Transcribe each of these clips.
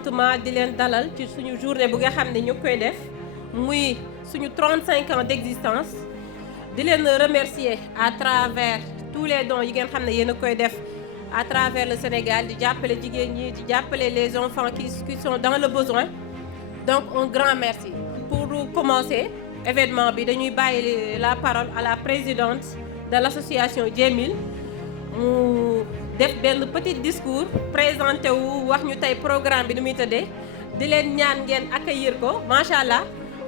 contentement di leen dalal ci suñu journée bu nga xam ne ñu koy def muy suñu 35 ans d'existence di leen remercier à travers tous les dons yi ngeen xam ne yéen a koy def à travers le Sénégal di jàppale jigéen ñi di jàppale les enfants qui sont dans le besoin donc un grand merci. Pour commencer événement bi dañuy bàyyi la parole à la présidente de l'association Djemil mu def benn petit discours présenté wu wax ñu tey programme bi ni muy tëddee di leen ñaan ngeen accueillir ko macha allah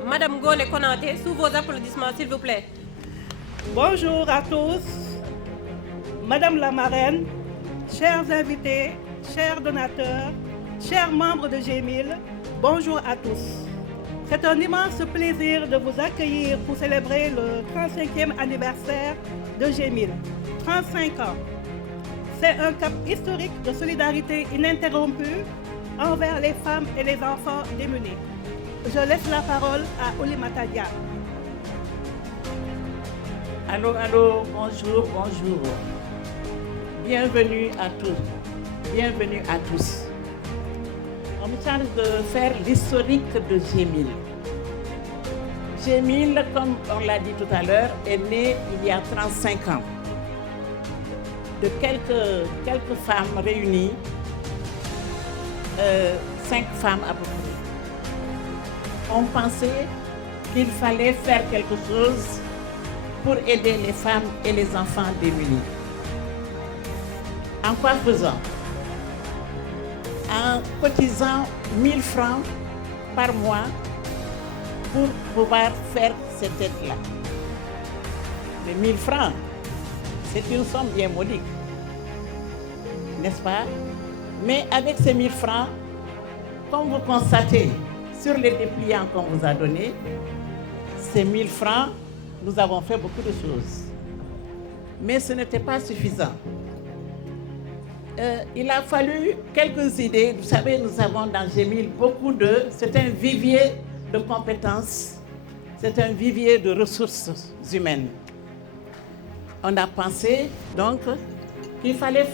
madame Ngoné Konaté sous vos applaudissements s'il vous plaît. Bonjour à tous, madame la marraine, chers invités, chers donateurs, chers membres de Djemil, bonjour à tous. C'est un immense plaisir de vous accueillir pour célébrer le 35e anniversaire de Djemil. 35 ans. C'est un cap historique de solidarité ininterrompue envers les femmes et les enfants démunis. Je laisse la parole à Oulimata Dia. Allô, bonjour. Bienvenue à tous. On me charge de faire l'historique de Djemil. Djemil, comme on l'a dit tout à l'heure, est né il y a 35 ans. De quelques femmes réunies, 5 femmes à peu près. On pensait qu'il fallait faire quelque chose pour aider les femmes et les enfants démunis. En quoi faisant? En cotisant 1000 francs par mois pour pouvoir faire cette aide-là. Les 1000 francs, c'est une somme bien modique, n'est-ce pas? Mais avec ces 1000 francs, comme vous constatez sur les dépliants qu'on vous a donnés, ces 1000 francs, nous avons fait beaucoup de choses. Mais ce n'était pas suffisant. Il a fallu quelques idées. Vous savez, nous avons dans Djemil c'est un vivier de compétences, c'est un vivier de ressources humaines. On a pensé donc qu'il fallait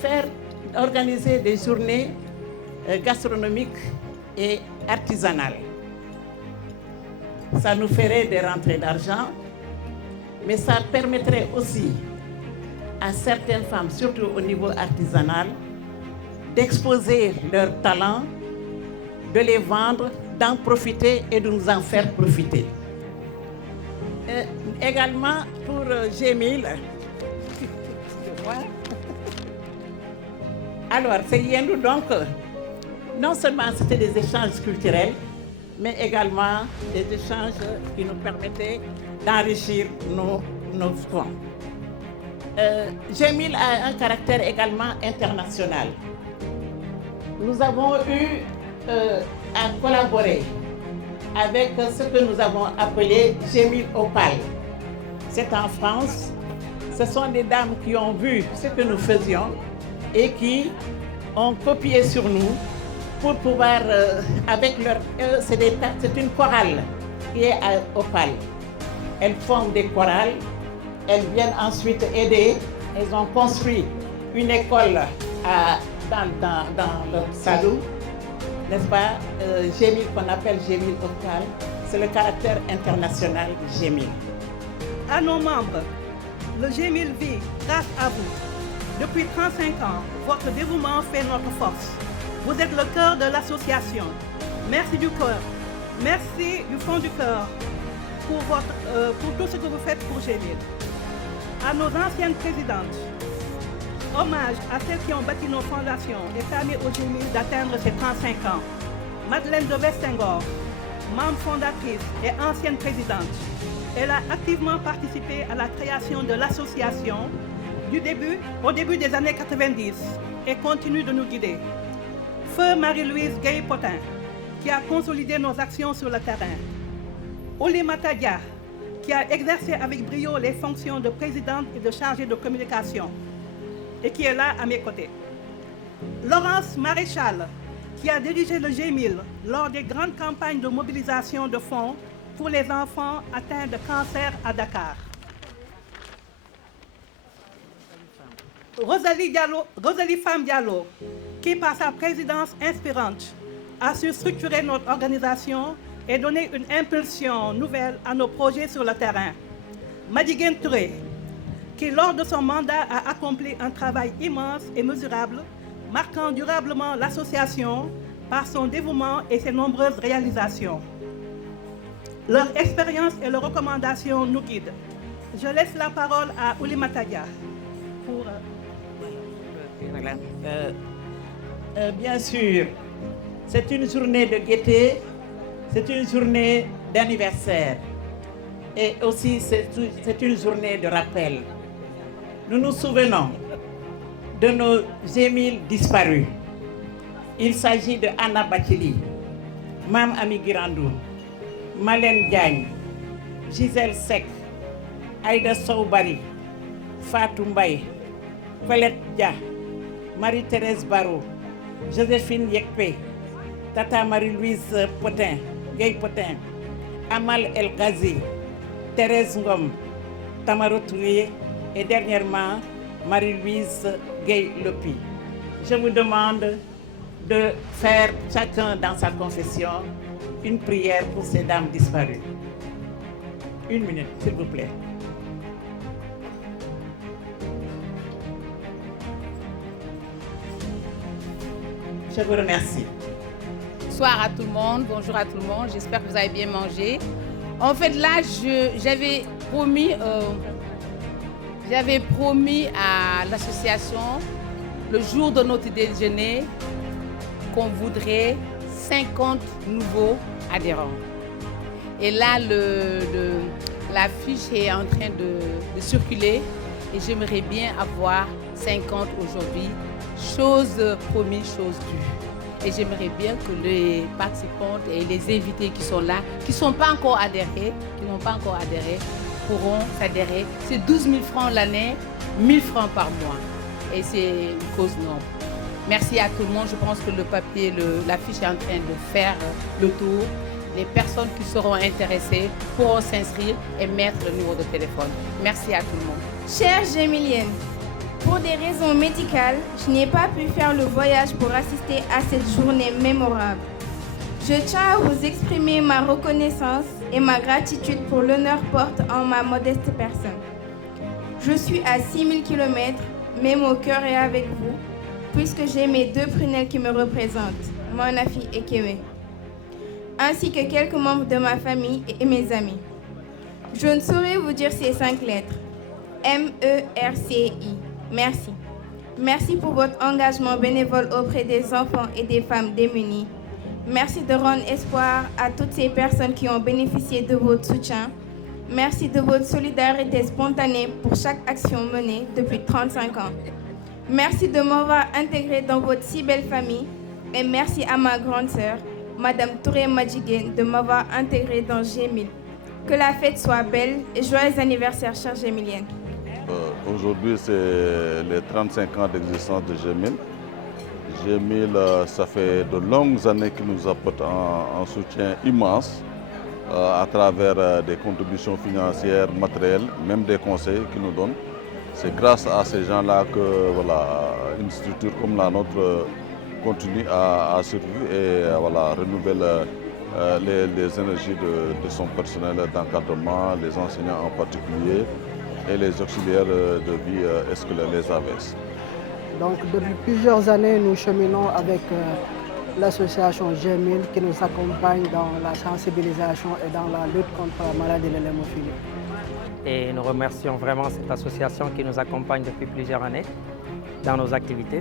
organiser des journées gastronomiques et artisanales. Ça nous ferait des rentrées d'argent, mais ça permettrait aussi à certaines femmes, surtout au niveau artisanal, d'exposer leurs talents, de les vendre, d'en profiter et de nous en faire profiter. Également pour Djemil, alors c'est Yendou donc, non seulement c'était des échanges culturels, mais également des échanges qui nous permettaient d'enrichir nos fonds. Djemil a un caractère également international. Nous avons eu à collaborer avec ce que nous avons appelé Djemil Opal. C'est en France. Ce sont des dames qui ont vu ce que nous faisions et qui ont copié sur nous pour pouvoir, avec c'est une chorale qui est à Opal. Elles font des chorales, elles viennent ensuite aider. Elles ont construit une école dans le Saloum, n'est-ce pas? Djemil, qu'on appelle Djemil Opal, c'est le caractère international de Djemil. À nos membres, le Djemil vit grâce à vous. Depuis 35 ans, votre dévouement fait notre force. Vous êtes le cœur de l'association. Merci du cœur. Merci du fond du cœur pour tout ce que vous faites pour Djemil. À nos anciennes présidentes, hommage à celles qui ont bâti nos fondations et permis au Djemil d'atteindre ses 35 ans. Madeleine de Vestengor, membre fondatrice et ancienne présidente. elle a activement participé à la création de l'association au début des années 90 et continue de nous guider. Feu Marie-Louise Gueye-Potin, qui a consolidé nos actions sur le terrain. Oulimata Dia, qui a exercé avec brio les fonctions de présidente et de chargée de communication et qui est là à mes côtés. Laurence Maréchal, qui a dirigé le G1000 lors des grandes campagnes de mobilisation de fonds pour les enfants atteints de cancer à Dakar. Rosalie Fam Diallo, qui par sa présidence inspirante a su structurer notre organisation et donner une impulsion nouvelle à nos projets sur le terrain. Madjiguène Touré, qui lors de son mandat a accompli un travail immense et mesurable, marquant durablement l'association par son dévouement et ses nombreuses réalisations. Leur expérience et leurs recommandations nous guident. Je laisse la parole à Oulimata Dia pour... Bien sûr, c'est une journée de gaieté, c'est une journée d'anniversaire et aussi c'est une journée de rappel. Nous nous souvenons de nos G1000 disparus. Il s'agit de Anna Bathily, Mam Ami Girandou, Malène Diagne, Gisèle Seck, Aïda Soubari, Fatou Mbaye, Colette Dia, Marie-Thérèse Barrault, Joséphine Yekpe, Tata Marie-Louise Potin, Gueye-Potin, Amal El Ghazi, Thérèse Ngom, Tamaro Touré et dernièrement Marie-Louise Gueye-Lopi. Je vous demande de faire chacun dans sa confession une prière pour ces dames disparues. 1 minute, s'il vous plaît. Je vous remercie. Bonsoir à tout le monde, bonjour à tout le monde, j'espère que vous avez bien mangé. En fait, là, j'avais promis à l'association, le jour de notre déjeuner, qu'on voudrait 50 nouveaux adhérents. Et là, l'affiche est en train de circuler et j'aimerais bien avoir 50 aujourd'hui. Chose promise, chose due. Et j'aimerais bien que les participantes et les invités qui sont là, qui n'ont pas encore adhéré, pourront s'adhérer. C'est 12 000 francs l'année, 1 000 francs par mois. Et c'est une cause noble. Merci à tout le monde. Je pense que le papier, l'affiche est en train de faire le tour. Les personnes qui seront intéressées pourront s'inscrire et mettre le numéro de téléphone. Merci à tout le monde. Chère Gémilienne, pour des raisons médicales, je n'ai pas pu faire le voyage pour assister à cette journée mémorable. Je tiens à vous exprimer ma reconnaissance et ma gratitude pour l'honneur porté en ma modeste personne. Je suis à 6000 km, mais mon cœur est avec vous, puisque j'ai mes 2 prunelles qui me représentent, Monafi et Kéwé, ainsi que quelques membres de ma famille et mes amis. Je ne saurais vous dire ces 5 lettres. MERCI. Merci. Merci pour votre engagement bénévole auprès des enfants et des femmes démunies. Merci de rendre espoir à toutes ces personnes qui ont bénéficié de votre soutien. Merci de votre solidarité spontanée pour chaque action menée depuis 35 ans. Merci de m'avoir intégré dans votre si belle famille. Et merci à ma grande sœur, Madame Touré Madjiguène, de m'avoir intégré dans G1000. Que la fête soit belle et joyeux anniversaire, chère Gémilienne. Aujourd'hui, c'est les 35 ans d'existence de G1000. G1000, ça fait de longues années qu'il nous apporte un soutien immense à travers des contributions financières, matérielles, même des conseils qu'ils nous donnent. C'est grâce à ces gens-là que une structure comme la nôtre continue à survivre et renouvelle les énergies de son personnel d'encadrement, les enseignants en particulier, et les auxiliaires de vie scolaire, les AVS. Donc depuis plusieurs années, nous cheminons avec l'association G1000 qui nous accompagne dans la sensibilisation et dans la lutte contre la maladie de l'hémophilie. Et nous remercions vraiment cette association qui nous accompagne depuis plusieurs années dans nos activités.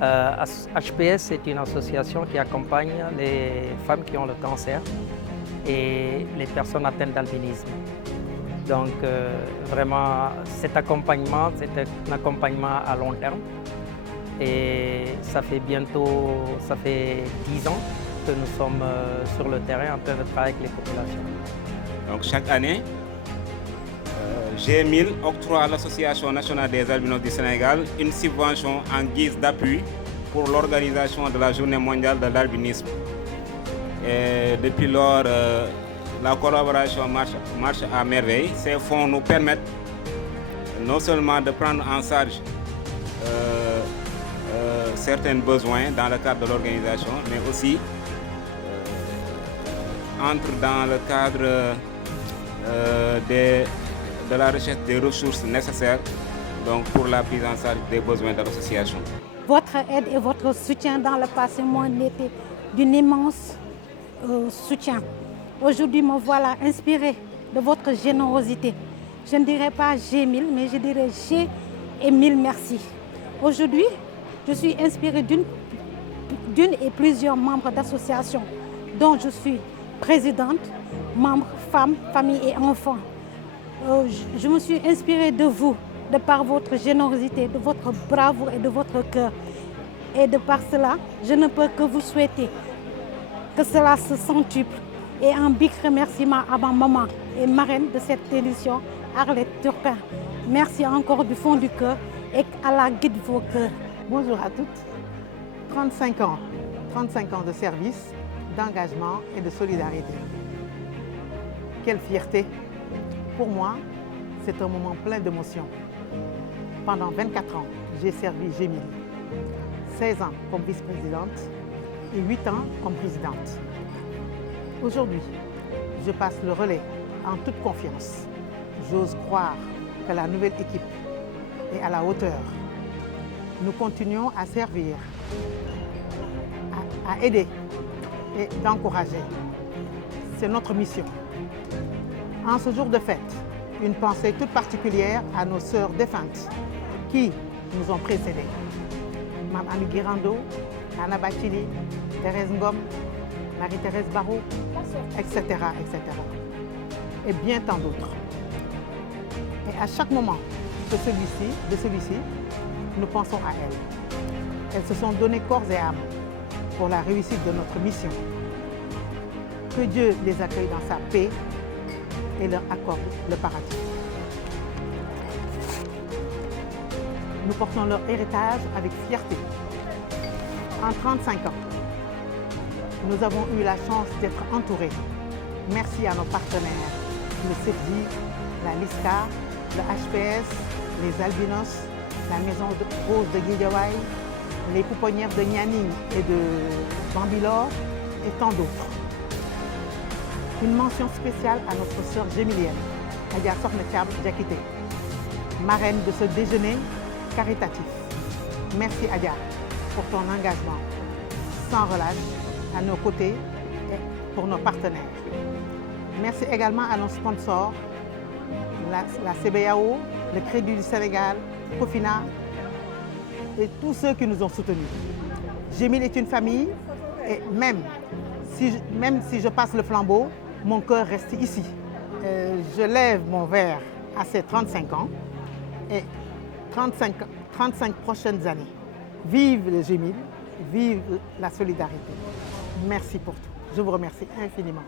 HPS est une association qui accompagne les femmes qui ont le cancer et les personnes atteintes d'albinisme. Donc vraiment, cet accompagnement, c'est un accompagnement à long terme. Et ça fait 10 ans que nous sommes sur le terrain en train de travailler avec les populations. Donc chaque année, G1000 octroie à l'Association nationale des albinos du Sénégal une subvention en guise d'appui pour l'organisation de la Journée mondiale de l'albinisme. Et depuis lors, la collaboration marche à merveille. Ces fonds nous permettent non seulement de prendre en charge certains besoins dans le cadre de l'organisation, mais aussi entre dans le cadre de la recherche des ressources nécessaires donc, pour la prise en charge des besoins de l'association. Votre aide et votre soutien dans le passé m'ont été d'un immense soutien. Aujourd'hui, me voilà inspirée de votre générosité. Je ne dirais pas G1000, mais je dirais G et 1000 merci. Aujourd'hui, je suis inspirée d'une et plusieurs membres d'associations dont je suis présidente, membres, femmes, familles et enfants. Je me suis inspirée de vous, de par votre générosité, de votre bravoure et de votre cœur. Et de par cela, je ne peux que vous souhaiter que cela se centuple. Et un big remerciement à ma maman et marraine de cette édition, Arlette Turpin. Merci encore du fond du cœur et à la guide de vos cœurs. Bonjour à toutes. 35 ans de service, d'engagement et de solidarité. Quelle fierté! Pour moi, c'est un moment plein d'émotions. Pendant 24 ans, j'ai servi G1000. 16 ans comme vice-présidente et 8 ans comme présidente. Aujourd'hui, je passe le relais en toute confiance. J'ose croire que la nouvelle équipe est à la hauteur. Nous continuons à servir, à aider et d'encourager. C'est notre mission. En ce jour de fête, une pensée toute particulière à nos sœurs défuntes qui nous ont précédées. Mme Ami Guirando, Anna Bachili, Thérèse Ngom, Marie-Thérèse Barrault, etc., etc. Et bien tant d'autres. Et à chaque moment de celui-ci, nous pensons à elles. Elles se sont données corps et âme pour la réussite de notre mission. Que Dieu les accueille dans sa paix et leur accorde le paradis. Nous portons leur héritage avec fierté. En 35 ans, nous avons eu la chance d'être entourés. Merci à nos partenaires, le CEFDI, la LISCA, le HPS, les Albinos, la Maison Rose de Guédiawaye, les pouponnières de Nianing et de Bambilor et tant d'autres. Une mention spéciale à notre sœur gémilienne, Adia Sornetiam Diakité, marraine de ce déjeuner caritatif. Merci Adia pour ton engagement sans relâche à nos côtés et pour nos partenaires. Merci également à nos sponsors, la CBAO, le Crédit du Sénégal, Profina et tous ceux qui nous ont soutenus. G1000 est une famille et même si je passe le flambeau, mon cœur reste ici. Je lève mon verre à ces 35 ans et 35 prochaines années. Vive le G1000, vive la solidarité. Merci pour tout. Je vous remercie infiniment.